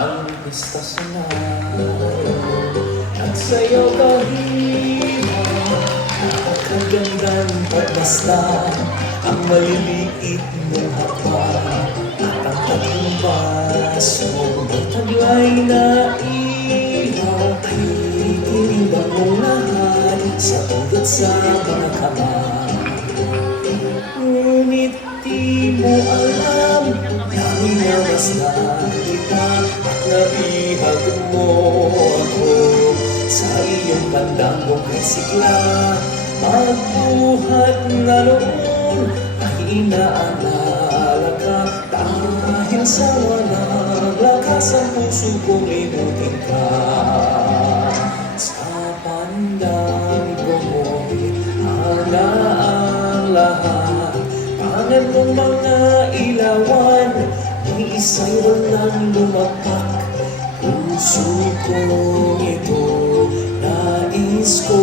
ng pista sa layo. Nagsayaw kahina, nakakagandang pagmasdan ang maliliit mong hapa. At ang tatlong baso may taglay na ilaw, tinimbang mong lahat sa ugat sa mga kamay. Ngunit di mo alam na minabasdan kita at nabihag mo ako sa iyong pandangong resikla. Magbuhat na noon ay inaalala ka, dahil sa walang lakas ang puso kong limutin ka. Sa pandangong mo'y hala ang lahat, pangan mong mga ilawan, may isa'y walang lumapak. Puso kong ito, nais ko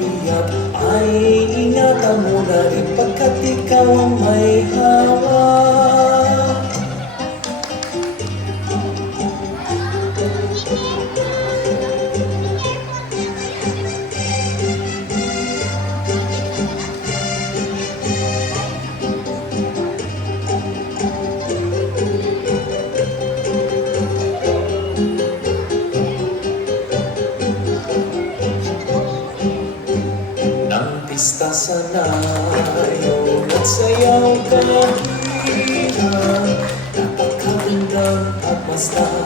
liyak, ay ingatan mo na rin pagkat ikaw ang may hawak. Pista sa layo, nagsayaw kahina, napakagandang pagmasdan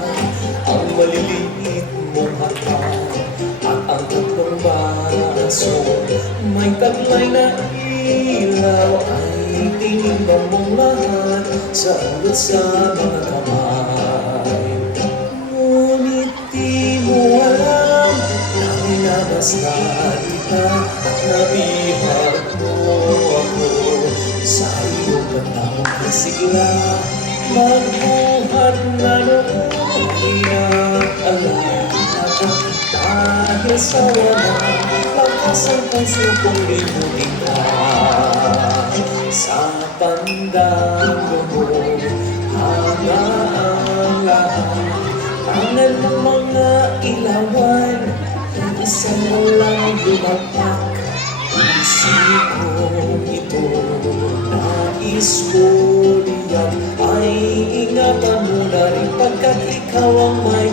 ang maliliit mong hata. At ang tatlong baso may taglay na ilaw, ay tinimbang mong lahat sa ugat sa mga kamay. Ngunit di mo alam na minabasdan kita at nabihag mo ako sa iyong pandangong resigla. Magbuhat na noon inaalala ka, dahil sa walang lakas ang puso kong limutin ka. Sa pandangong mo'y hanga ang lahat, pangan mong mga ilawan, isang walang lumapak. Isip kong ito, nais ko liyak, ay ingatan mo na rin pagkat ikaw ang may